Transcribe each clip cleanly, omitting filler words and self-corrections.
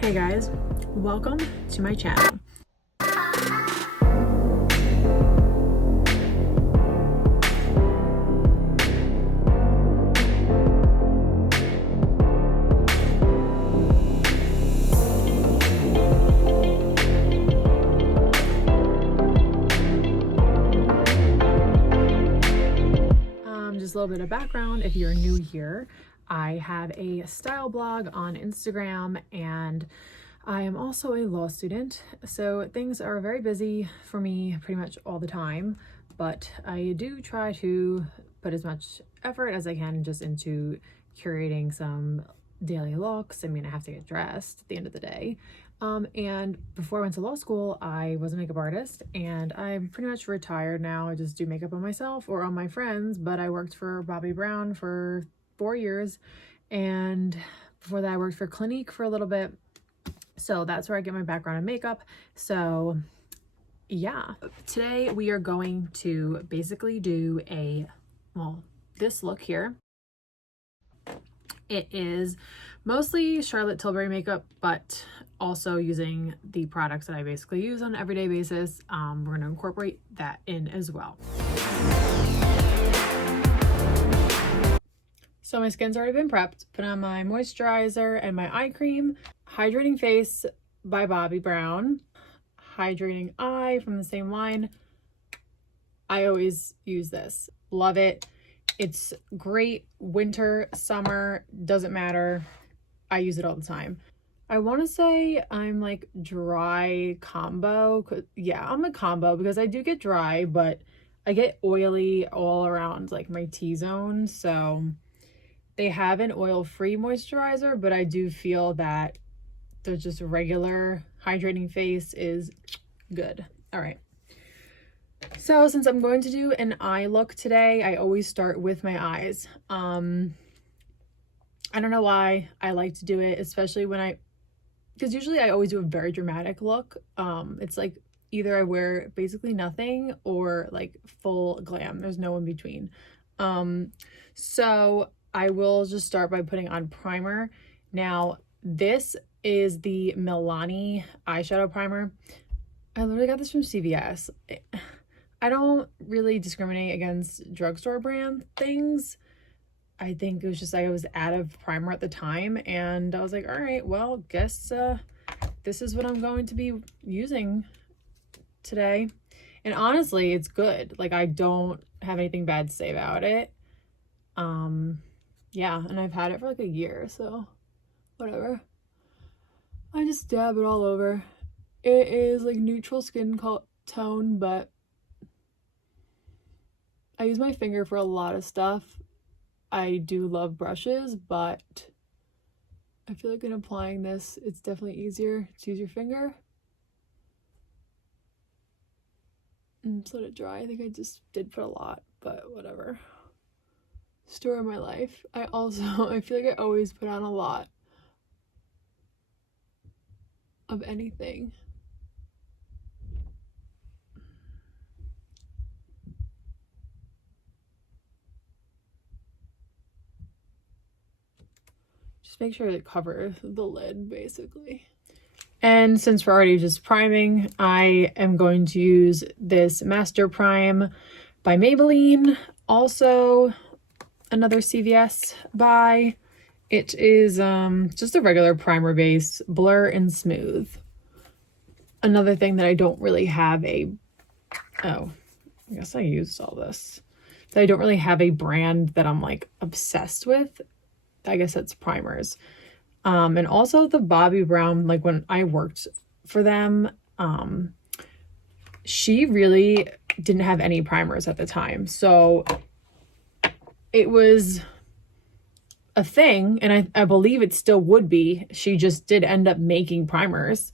Hey guys, welcome to my channel. Just a little bit of background if you're new here. I have a style blog on Instagram and I am also a law student, so things are very busy for me pretty much all the time, but I do try to put as much effort as I can just into curating some daily looks. I mean, I have to get dressed at the end of the day. And before I went to law school, I was a makeup artist and I'm pretty much retired now. I just do makeup on myself or on my friends, but I worked for Bobbi Brown for 4 years. And before that I worked for Clinique for a little bit. So that's where I get my background in makeup. So yeah, today we are going to basically do this look here. It is mostly Charlotte Tilbury makeup, but also using the products that I basically use on an everyday basis. We're going to incorporate that in as well. So my skin's already been prepped. Put on my moisturizer and my eye cream. Hydrating Face by Bobbi Brown. Hydrating Eye from the same line. I always use this. Love it. It's great winter, summer, doesn't matter. I use it all the time. I want to say I'm like dry combo. Yeah, I'm a combo because I do get dry, but I get oily all around like my T-zone. So they have an oil-free moisturizer, but I do feel that the just regular hydrating face is good. All right. So since I'm going to do an eye look today, I always start with my eyes. I don't know why I like to do it, especially because usually I always do a very dramatic look. It's like either I wear basically nothing or like full glam. There's no in between. So I will just start by putting on primer. Now, this is the Millani eyeshadow primer. I literally got this from CVS. I don't really discriminate against drugstore brand things. I think it was just I was out of primer at the time and I was like, all right, well, guess this is what I'm going to be using today. And honestly, it's good. Like, I don't have anything bad to say about it. Yeah, and I've had it for like a year, so whatever. I just dab it all over. It is like neutral skin tone, but I use my finger for a lot of stuff. I do love brushes, but I feel like in applying this, it's definitely easier to use your finger. And just let it dry. I think I just did put a lot, but whatever. Story of my life. I feel like I always put on a lot of anything. Just make sure it covers the lid, basically. And since we're already just priming, I am going to use this Master Prime by Maybelline. Also, another CVS buy. It is just a regular primer base, Blur and Smooth. Another thing that I don't really have I guess I used all this. That I don't really have a brand that I'm like obsessed with. I guess that's primers. And also the Bobbi Brown, like when I worked for them, she really didn't have any primers at the time. So it was a thing, and I believe it still would be. She just did end up making primers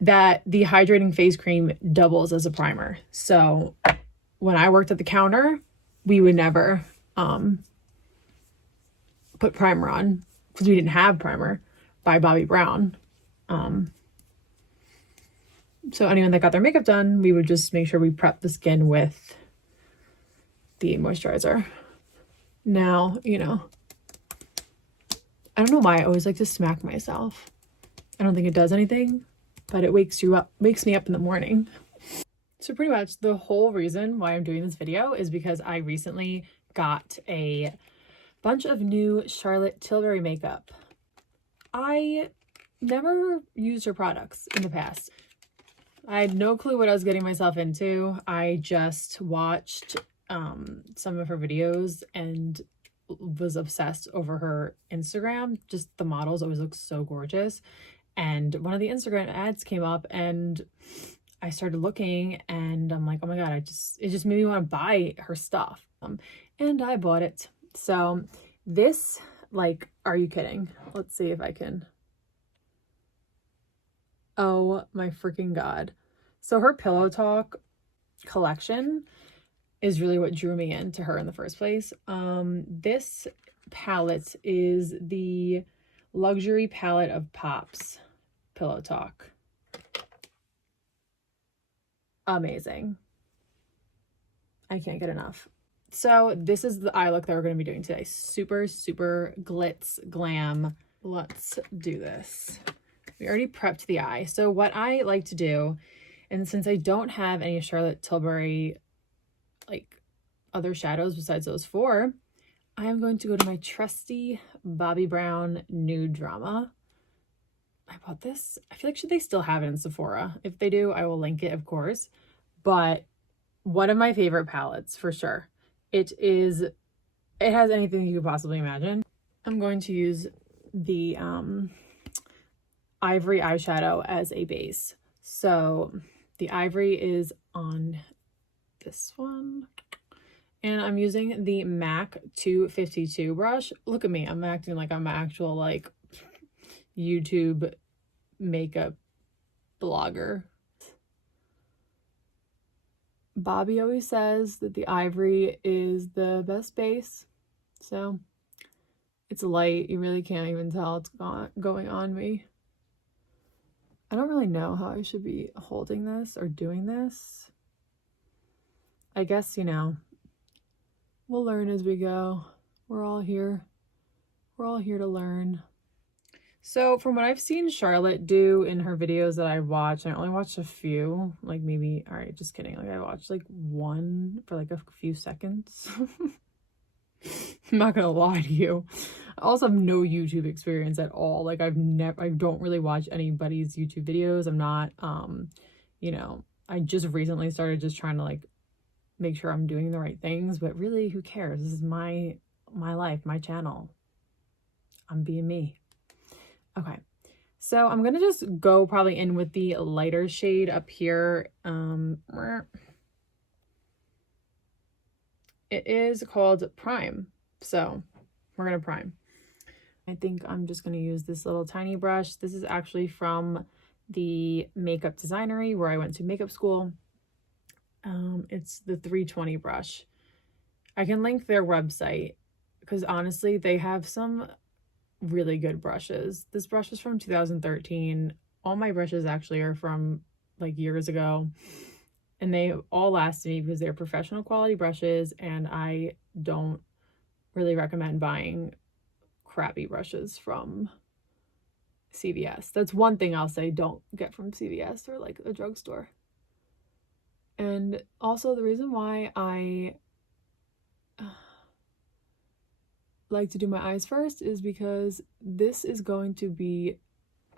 that the hydrating face cream doubles as a primer. So when I worked at the counter, we would never put primer on because we didn't have primer by Bobbi Brown. So anyone that got their makeup done, we would just make sure we prep the skin with the moisturizer. Now, you know, I don't know why I always like to smack myself. I don't think it does anything, but it wakes me up in the morning. So pretty much the whole reason why I'm doing this video is because I recently got a bunch of new Charlotte Tilbury makeup. I never used her products in the past. I had no clue what I was getting myself into. I just watched some of her videos and was obsessed over her Instagram. Just the models always look so gorgeous. And one of the Instagram ads came up and I started looking and I'm like, oh my God, it just made me want to buy her stuff. And I bought it. So this, like, are you kidding? Let's see if I can. Oh my freaking God. So her Pillow Talk collection is really what drew me into her in the first place. This palette is the Luxury Palette of Pops Pillow Talk. Amazing. I can't get enough. So this is the eye look that we're going to be doing today. Super, super glitz glam. Let's do this. We already prepped the eye. So what I like to do, and since I don't have any Charlotte Tilbury, like, other shadows besides those four, I am going to go to my trusty Bobbi Brown Nude Drama. I bought this. I feel like they still have it in Sephora. If they do, I will link it, of course. But one of my favorite palettes for sure. It has anything you could possibly imagine. I'm going to use the ivory eyeshadow as a base. So the ivory is on this one. And I'm using the MAC 252 brush. Look at me. I'm acting like I'm an actual, like, YouTube makeup blogger. Bobbi always says that the ivory is the best base. So it's light. You really can't even tell it's going on me. I don't really know how I should be holding this or doing this. I guess, you know, we'll learn as we go. We're all here. We're all here to learn. So from what I've seen Charlotte do in her videos that I watched, I only watched a few, like maybe, all right, just kidding. Like I watched like one for like a few seconds. I'm not gonna lie to you. I also have no YouTube experience at all. Like I don't really watch anybody's YouTube videos. I'm not, you know, I just recently started just trying to like make sure I'm doing the right things, but really who cares? This is my life, my channel. I'm being me. Okay, so I'm gonna just go probably in with the lighter shade up here. It is called Prime, so we're gonna prime. I think I'm just gonna use this little tiny brush. This is actually from the Makeup Designery where I went to makeup school. It's the 320 brush. I can link their website because honestly they have some really good brushes. This brush is from 2013. All my brushes actually are from like years ago, and they all lasted me because they're professional quality brushes, and I don't really recommend buying crappy brushes from CVS. That's one thing I'll say, don't get from CVS or like a drugstore. And also the reason why I like to do my eyes first is because this is going to be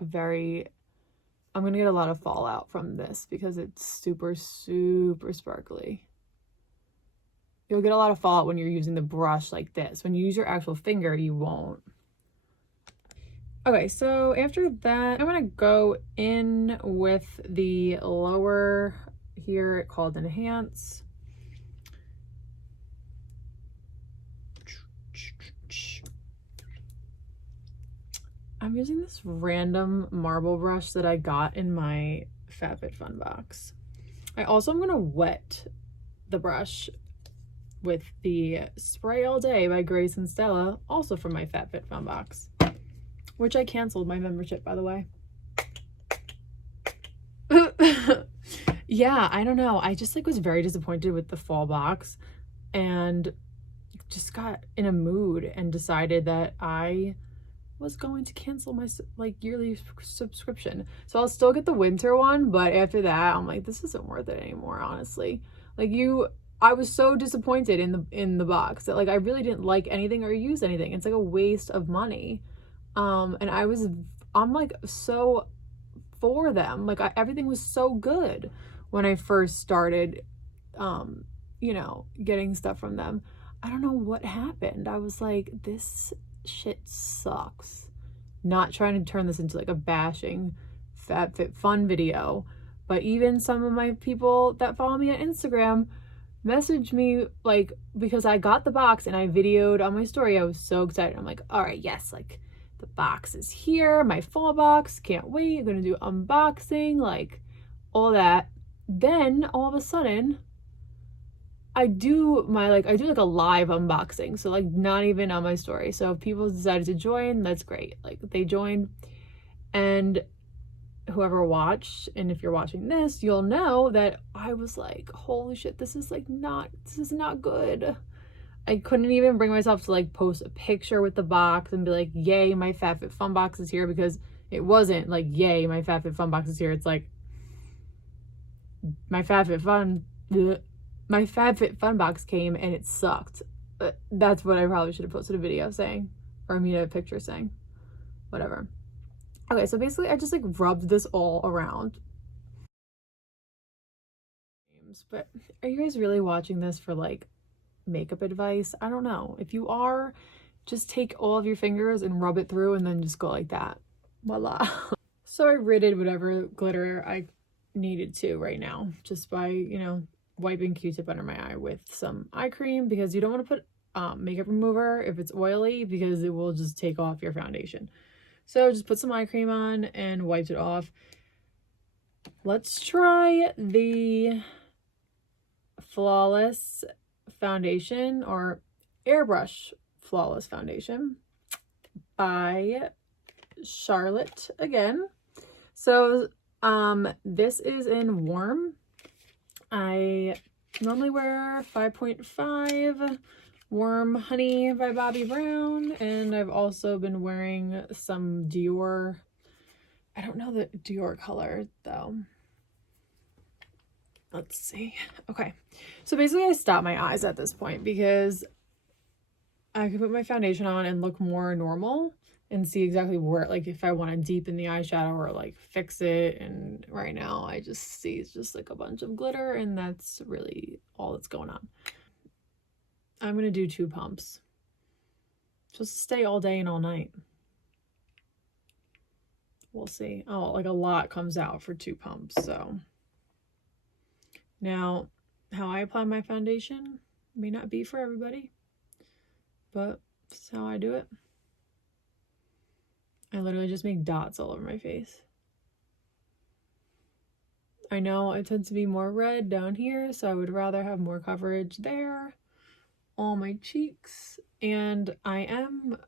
I'm going to get a lot of fallout from this because it's super, super sparkly. You'll get a lot of fallout when you're using the brush like this. When you use your actual finger, you won't. Okay, so after that, I'm going to go in with the lower here called Enhance. I'm using this random marble brush that I got in my FabFitFun box. I also am going to wet the brush with the Spray All Day by Grace and Stella, also from my FabFitFun box, which I canceled my membership, by the way. Yeah, I don't know. I just like was very disappointed with the fall box and just got in a mood and decided that I was going to cancel my like yearly subscription. So I'll still get the winter one, but after that I'm like, this isn't worth it anymore, honestly. Like I was so disappointed in the box that like I really didn't like anything or use anything. It's like a waste of money. And I'm like so for them. Like everything was so good when I first started you know, getting stuff from them. I don't know what happened. I was like, this shit sucks. Not trying to turn this into like a bashing FabFitFun video, but even some of my people that follow me on Instagram messaged me like, because I got the box and I videoed on my story. I was so excited. I'm like, all right, yes, like the box is here, my fall box, can't wait, I'm gonna do unboxing, like all that. Then all of a sudden I do like a live unboxing, so like not even on my story. So if people decided to join, that's great. Like they joined, and whoever watched, and if you're watching this, you'll know that I was like, holy shit, this is not good. I couldn't even bring myself to like post a picture with the box and be like, yay, my FabFitFun box is here, because it wasn't like, yay, my FabFitFun box is here. It's like, my FabFitFun box came and it sucked. That's what I probably should have posted a video saying, or I mean a picture saying, whatever. Okay, so basically I just like rubbed this all around. But are you guys really watching this for like makeup advice? I don't know. If you are, just take all of your fingers and rub it through and then just go like that. Voila. So I ridded whatever glitter I needed to right now, just by, you know, wiping Q-tip under my eye with some eye cream, because you don't want to put makeup remover if it's oily, because it will just take off your foundation. So just put some eye cream on and wiped it off. Let's try the Flawless foundation, or Airbrush Flawless foundation by Charlotte again. So this is in warm. I normally wear 5.5 Warm Honey by Bobbi Brown, and I've also been wearing some Dior. I don't know the Dior color though. Let's see. Okay, so basically I stopped my eyes at this point because I could put my foundation on and look more normal and see exactly where, like if I want to deepen the eyeshadow or like fix it. And right now I just see it's just like a bunch of glitter, and that's really all that's going on. I'm gonna do 2 pumps just to stay all day and all night. We'll see. Oh, like a lot comes out for 2 pumps. So now how I apply my foundation may not be for everybody, but this is how I do it. I literally just make dots all over my face. I know I tend to be more red down here, so I would rather have more coverage there, on my cheeks. And I am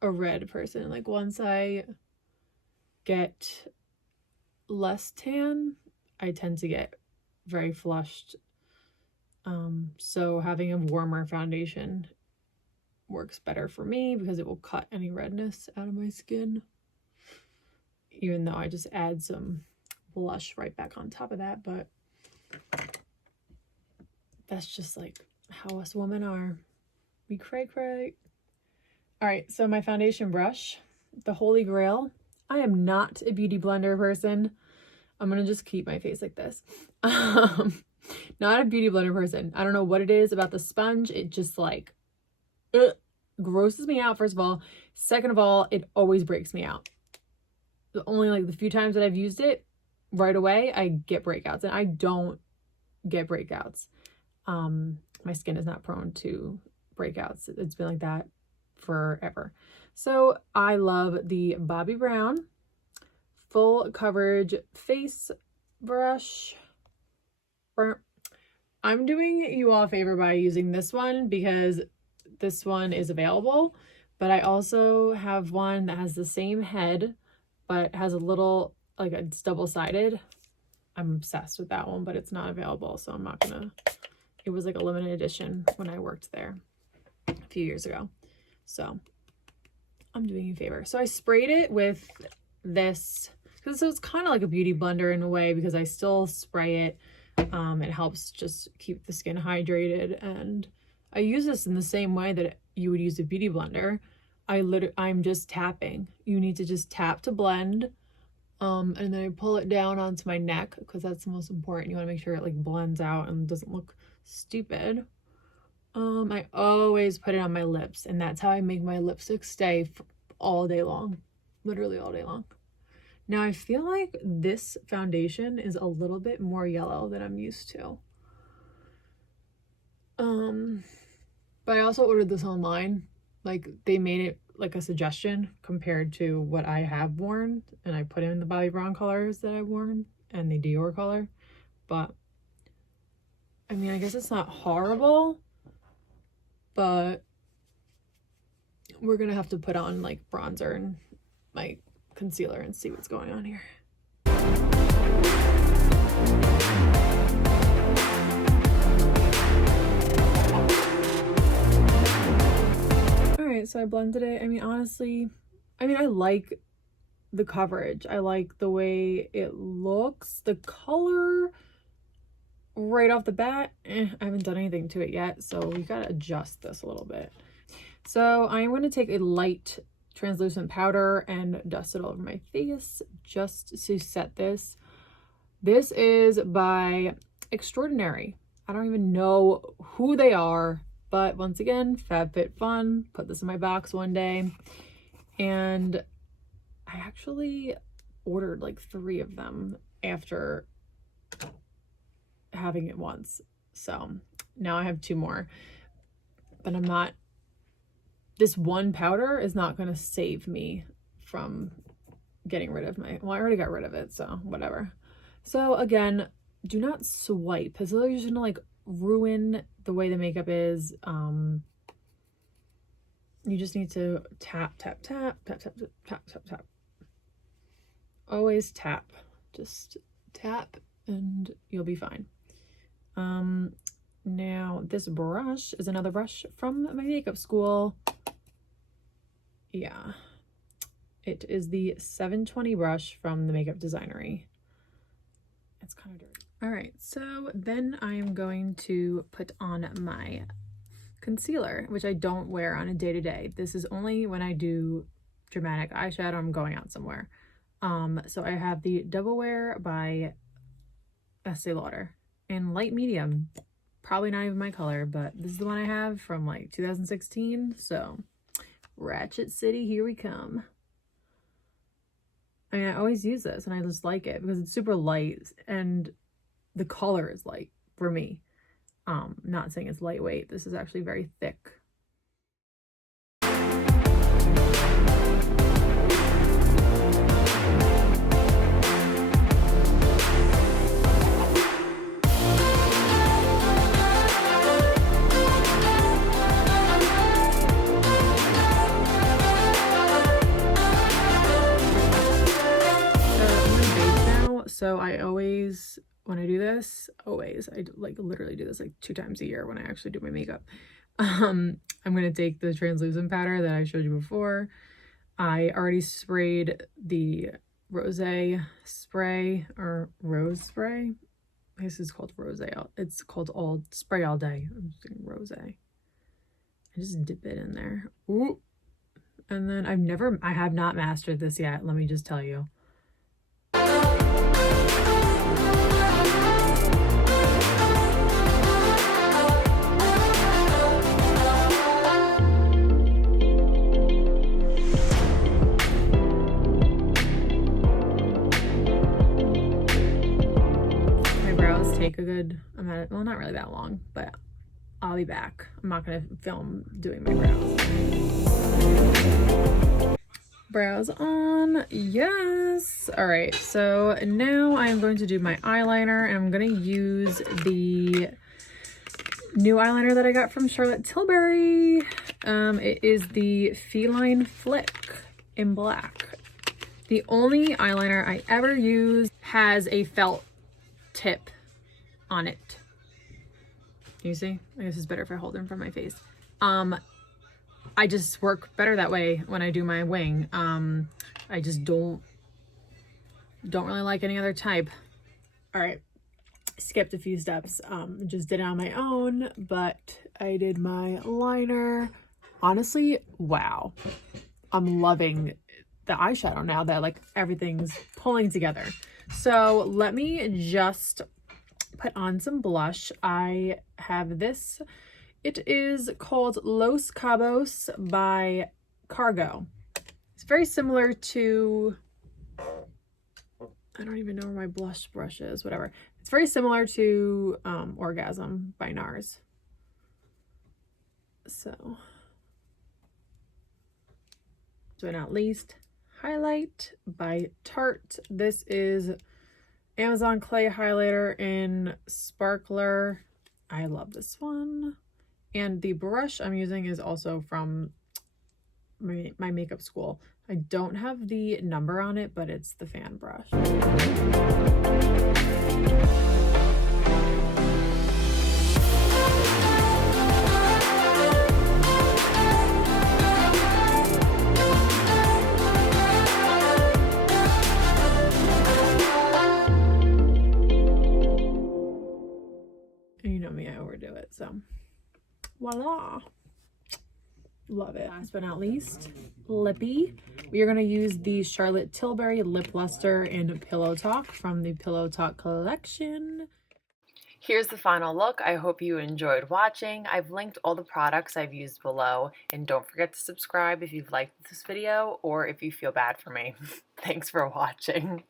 a red person. Like once I get less tan, I tend to get very flushed. So having a warmer foundation works better for me because it will cut any redness out of my skin, even though I just add some blush right back on top of that. But that's just like how us women are. We cray. All right, so my foundation brush, the holy grail. I am not a beauty blender person. I'm gonna just keep my face like this. Not a beauty blender person. I don't know what it is about the sponge. It just like grosses me out, first of all. Second of all, it always breaks me out. Only like the few times that I've used it, right away I get breakouts, and I don't get breakouts. My skin is not prone to breakouts. It's been like that forever. So I love the Bobbi Brown full coverage face brush. I'm doing you all a favor by using this one because this one is available, but I also have one that has the same head but has a little, like it's double-sided. I'm obsessed with that one, but it's not available, so I'm not gonna. It was like a limited edition when I worked there a few years ago. So I'm doing you a favor. So I sprayed it with this, because it's kind of like a beauty blender in a way, because I still spray it. It helps just keep the skin hydrated, and I use this in the same way that you would use a beauty blender. I'm just tapping. You need to just tap to blend, and then I pull it down onto my neck, because that's the most important. You want to make sure it like blends out and doesn't look stupid. I always put it on my lips, and that's how I make my lipstick stay all day long, literally all day long. Now I feel like this foundation is a little bit more yellow than I'm used to. But I also ordered this online. Like, they made it like a suggestion compared to what I have worn, and I put in the Bobbi Brown colors that I've worn and the Dior color. But I mean, I guess it's not horrible, but we're gonna have to put on like bronzer and my concealer and see what's going on here. All right, so I blended it. I mean, honestly, I like the coverage. I like the way it looks. The color right off the bat, I haven't done anything to it yet, so we gotta adjust this a little bit. So I'm going to take a light translucent powder and dust it all over my face just to set this. This is by Extraordinary. I don't even know who they are, but once again, FabFitFun. Put this in my box one day, and I actually ordered like 3 of them after having it once. So now I have 2 more, but I'm not, this one powder is not going to save me from getting rid of my, well, I already got rid of it, so whatever. So again, do not swipe, because they're just gonna like ruin the way the makeup is. You just need to tap, tap, tap, tap, tap, tap, tap, tap. Always tap. Just tap and you'll be fine. Now this brush is another brush from my makeup school. Yeah, it is the 720 brush from the Makeup Designery. It's kind of dirty. All right, so then I am going to put on my concealer, which I don't wear on a day-to-day. This is only when I do dramatic eyeshadow, I'm going out somewhere. So I have the Double Wear by Estee Lauder in light medium. Probably not even my color, but this is the one I have from like 2016. So Ratchet City, here we come. I mean, I always use this and I just like it because it's super light and the color is light for me. Not saying it's lightweight. This is actually very thick. So I always, when I do this, I like literally do this like 2 times a year when I actually do my makeup. I'm going to take the translucent powder that I showed you before. I already sprayed the rosé spray or rose spray. This is called rosé. It's called all spray all day. I'm just doing rosé. I just dip it in there. Ooh. And then I have not mastered this yet. Let me just tell you. Take a good amount, well, not really that long, but I'll be back. I'm not gonna film doing my brows on. Yes. All right, so now I'm going to do my eyeliner, and I'm gonna use the new eyeliner that I got from Charlotte Tilbury. It is the Feline Flick in black. The only eyeliner I ever use has a felt tip on it. You see? I guess it's better if I hold it in front of my face. I I just work better that way when I do my wing. I just don't really like any other type. All right, skipped a few steps. Just did it on my own, but I did my liner. Honestly, wow. I'm loving the eyeshadow now that like everything's pulling together. So let me just put on some blush. I have this. It is called Los Cabos by Cargo. It's very similar to, I don't even know where my blush brush is, whatever. It's very similar to Orgasm by NARS. So not least, Highlight by Tarte. This is Amazon Clay Highlighter in Sparkler. I love this one. And the brush I'm using is also from my makeup school. I don't have the number on it, but it's the fan brush. And you know me, I overdo it, so voila. Love it. Last but not least, lippy. We are going to use the Charlotte Tilbury Lip Luster in Pillow Talk from the Pillow Talk collection. Here's the final look. I hope you enjoyed watching. I've linked all the products I've used below, and don't forget to subscribe if you've liked this video or if you feel bad for me. Thanks for watching.